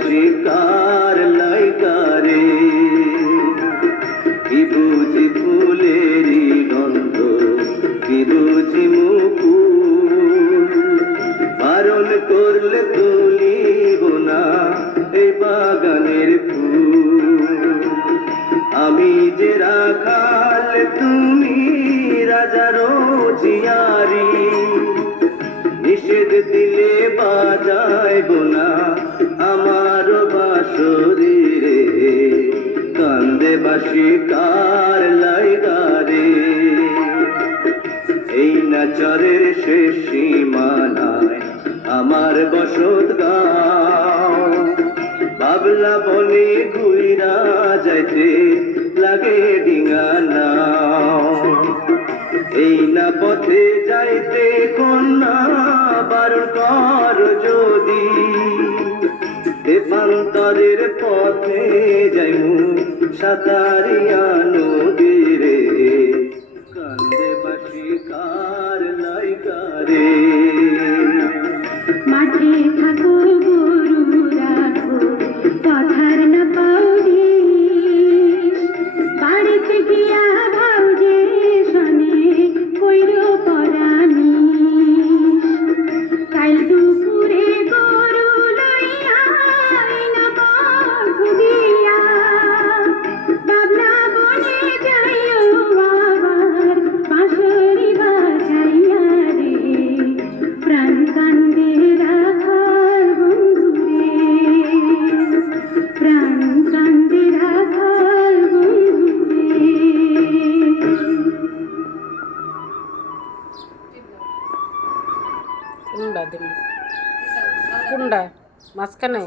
বাসি কার লাইকারে কি বুঝি ফুলেরই গন্ধ কি বুঝি মুকুল বারণ করলে তুলিব না এই বাগানের ফুল আমি যে রাখাল তুমি রাজারও জিয়ারি নিষেধ দিলে বাজাইব না আমার বাঁশরি রে কান্দে বাসি কার লাইগারে এই নাচরের শেষ সীমানায় আমার বসত গাঁও বাবলা বনে ঘুইরা যাইতে লাগে ডিঙা নাও এই না পথে যাইতে কন্যা বারণ কর যদি দেবান্তরের পথে যাইমু সাতারিয়া নদীরে কান্দে বাসি কার লাইকারে মাঠে থাকো গরু রাখো কথার না পাউরি বাড়িতে গিয়া ভাউজে শনে কইর পরামি কাল দুপুরে গরু লইয়া না বন্ধুদিয়া বাবলা বনে যাইও আবার বাঁশরি বাজাইয়া রে প্রাণ কান্দে রাখার বন্ধুরে প্রাণ কান্দে রাখার বন্ধুরে কোনটা দিন কোনটা মাঝখানে